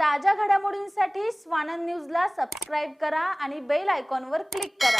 ताज्या घडामोडींसाठी स्वानंद न्यूजला सबस्क्राईब करा आणि बेल आयकॉनवर क्लिक करा.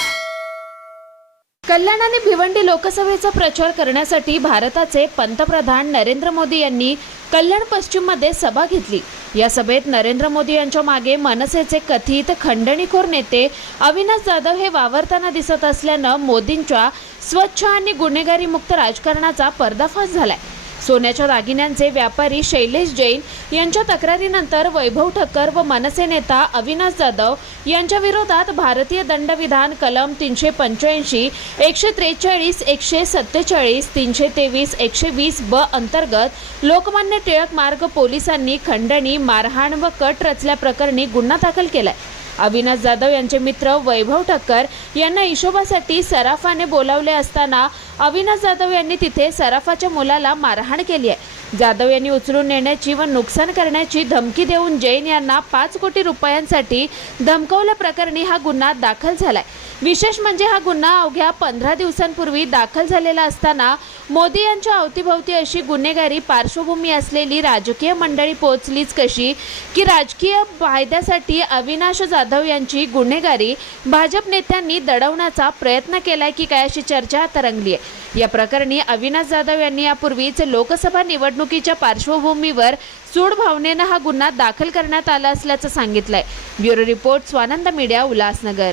कल्याण आणि भिवंडी लोकसभेचा प्रचार करण्यासाठी भारताचे पंतप्रधान नरेंद्र मोदी यांनी कल्याण पश्चिममध्ये सभा घेतली. या सभेत नरेंद्र मोदी यांच्या मागे मनसेचे कथित खंडणीखोर नेते अविनाश जाधव हे वावरताना दिसत असल्यानं मोदींच्या स्वच्छ आणि गुन्हेगारी मुक्त राजकारणाचा पर्दाफाश झालाय. सोन्याच्या दागिन्यांचे व्यापारी शैलेश जैन यांच्या तक्रारीनंतर वैभव ठक्कर व मनसे नेता अविनाश जाधव यांच्या विरोधात भारतीय दंडविधान कलम तीनशे पंच्याऐंशी एकशे त्रेचाळीस एकशे सत्तेचाळीस तीनशे तेवीस एकशे वीस ब अंतर्गत लोकमान्य टिळक मार्ग पोलिसांनी खंडणी मारहाण व कट रचल्याप्रकरणी गुन्हा दाखल केलाय. अविनाश जाधव यांचे मित्र वैभव ठक्कर यांना हिशोबासाठी सराफाने बोलावले असताना अविनाश जाधव यांनी तिथे सराफाच्या मुलाला मारहाण केली आहे. जाधव यांनी उचलून नेण्याची व नुकसान करण्याची धमकी देऊन जैन यांना पाच कोटी रुपयांसाठी धमकवल्याप्रकरणी हा गुन्हा दाखल झालाय. विशेष म्हणजे हा गुन्हा अवघ्या पंधरा दिवसांपूर्वी दाखल झालेला असताना मोदी यांच्या अवतीभवती अशी गुन्हेगारी पार्श्वभूमी असलेली राजकीय मंडळी पोहोचलीच कशी की राजकीय फायद्यासाठी अविनाश जाधव यांची गुन्हेगारी भाजप नेत्यांनी दडवण्याचा प्रयत्न केलाय की काय अशी चर्चा तरंगली आहे या प्रकरणी अविनाश जाधव यांनी यापूर्वीच लोकसभा निवडणुकीच्या पार्श्वभूमीवर सूड भावनेनं हा गुन्हा दाखल करण्यात आला असल्याचं सांगितलंय. Bureau report Swanand media Ulhasnagar.